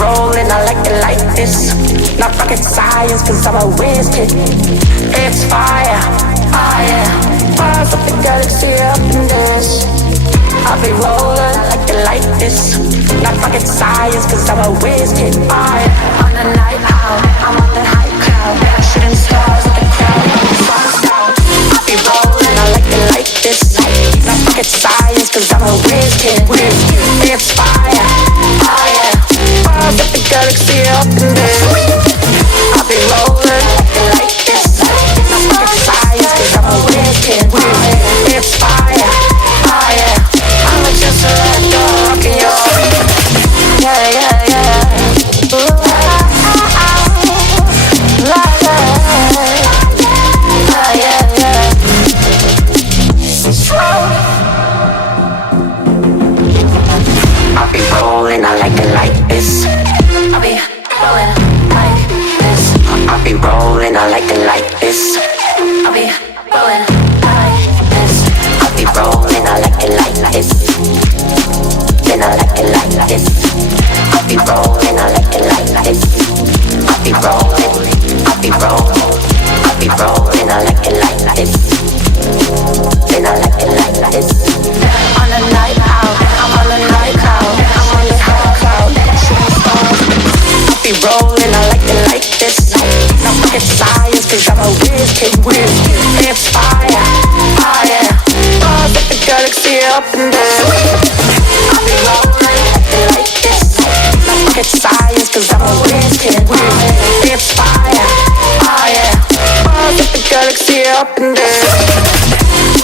rolling, I like this. Not rocket science, cause I'm a whiz kid. It's fire, fire. Bars of the galaxy up in this. I'll be rolling, I like this. Not rocket science, cause I'm a whiz kid. Fire. On the night out, I'm on the high cloud. Shooting stars at the crowd, sun's down. I'll be rolling, I like this. Not rocket science, cause I'm a whiz kid. It's fire, fire. Bars of the galaxy up in this. I'll be rolling like this. Not rocket science, cause I'm a whiz kid. It's fire, fire. I'm just a dog in your. Yeah, yeah, yeah. Ooh, like that. Yeah, yeah. I'll be rolling, I like this. I'll be rolling like this. I'll be rolling, I like this. I'll be rolling like this. I'll be rolling, I like this. Then I like this. I'll be rolling, I like this. I'll be rolling, I'll be rolling, I'll be rolling, I like this. Then I like this. On the night out, I'm on the night cloud, I'm on the high cloud, shooting stars. I'll be rolling, I like this. Not rocket science, cause I'm a whiz kid. It's fire, fire. Bars of the galaxy up in this. I'll be rolling like this. Not rocket science, cause I'm a whiz kid. It's fire, fire. Bars of the galaxy up in this.